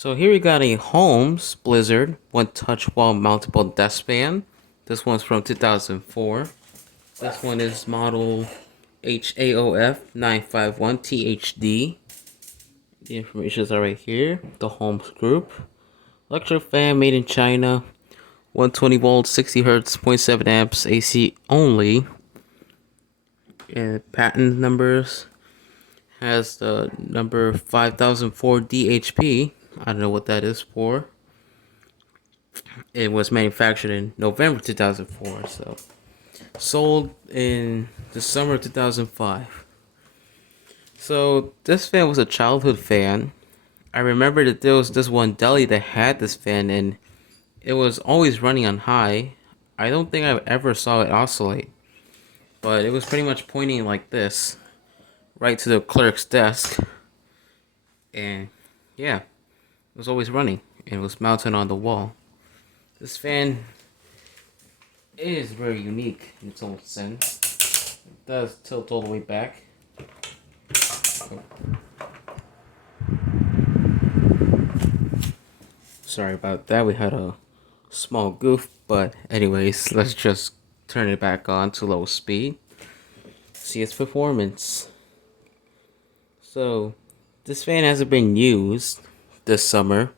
So here we got a Holmes Blizzard one touch wall mountable desk fan. This one's from 2004. This one is model HAOF 951THD. The information are right here. The Holmes Group. Electric fan made in China. 120 volts, 60 hertz, zero point 0.7 amps, AC only. And patent numbers has the number 5004 DHP. I don't know what that is for. It was manufactured in November 2004, so sold in the summer of 2005. So this fan was a childhood fan. I remember that there was this one deli that had this fan and it was always running on high. I don't think I ever saw it oscillate, but it was pretty much pointing like this, right to the clerk's desk. And yeah, it was always running and it was mounted on the wall. This fan is very unique in its own sense. It does tilt all the way back. Sorry about that, we had a small goof, but anyways, let's just turn it back on to low speed. See its performance. So, this fan hasn't been used this summer.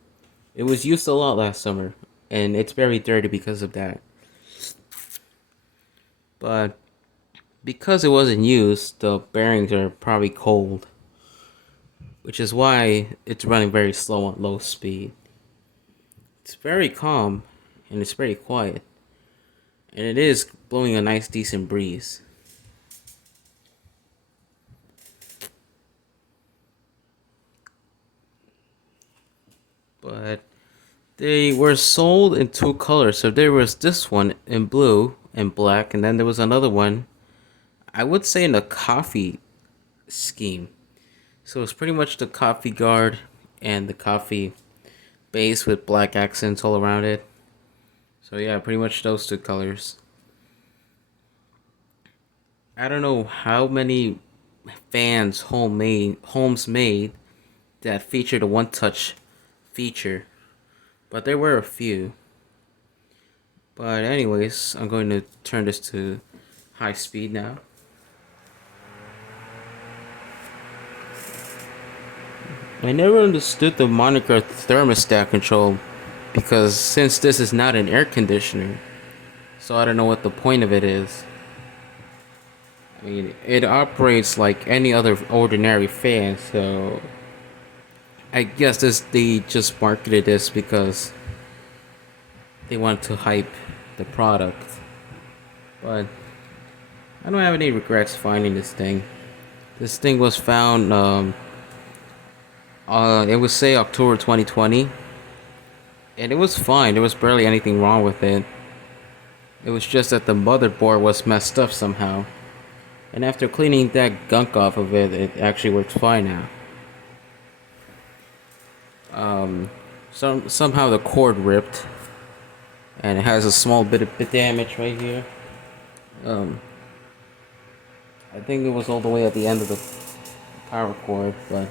It was used a lot last summer, and it's very dirty because of that. But because it wasn't used, the bearings are probably cold, which is why it's running very slow on low speed. It's very calm and it's very quiet, and it is blowing a nice decent breeze. But they were sold in two colors. So there was this one in blue and black, and then there was another one, I would say, in a coffee scheme. So it's pretty much the coffee guard and the coffee base with black accents all around it. So yeah, pretty much those two colors. I don't know how many fans Holmes made that featured a one-touch feature, but there were a few. But anyways, I'm going to turn this to high speed now. I never understood the moniker thermostat control because since this is not an air conditioner, so I don't know what the point of it is. I mean, it operates like any other ordinary fan, so I guess they just marketed this because they want to hype the product. But I don't have any regrets finding this thing. This thing was found, it was say October 2020, and it was fine. There was barely anything wrong with it. It was just that the motherboard was messed up somehow. And after cleaning that gunk off of it, it actually works fine now. Somehow the cord ripped, and it has a small bit of damage right here. I think it was all the way at the end of the power cord, but it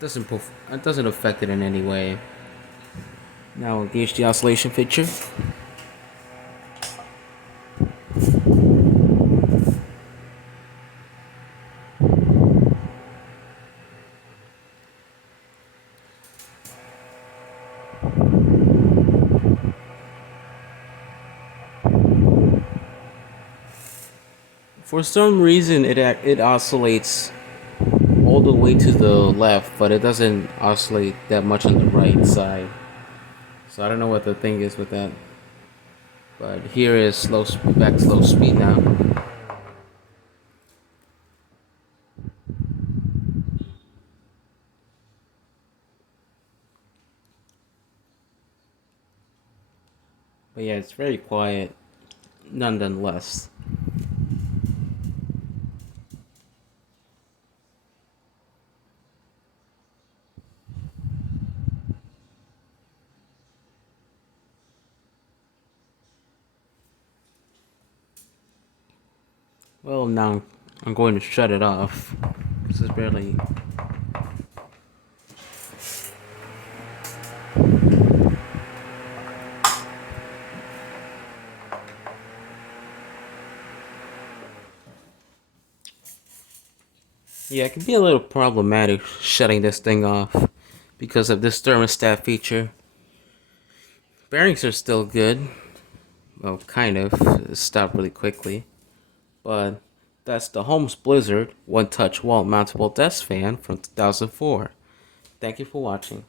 doesn't affect it in any way. Now we'll gauge the oscillation feature. For some reason, it oscillates all the way to the left, but it doesn't oscillate that much on the right side. So I don't know what the thing is with that. But here is back to low speed now. But yeah, it's very quiet, nonetheless. Well, now I'm going to shut it off. This is barely. Yeah, it can be a little problematic shutting this thing off because of this thermostat feature. Bearings are still good. Well, kind of. It stopped really quickly. But that's the Holmes Blizzard one-touch wall mountable desk fan from 2004. Thank you for watching.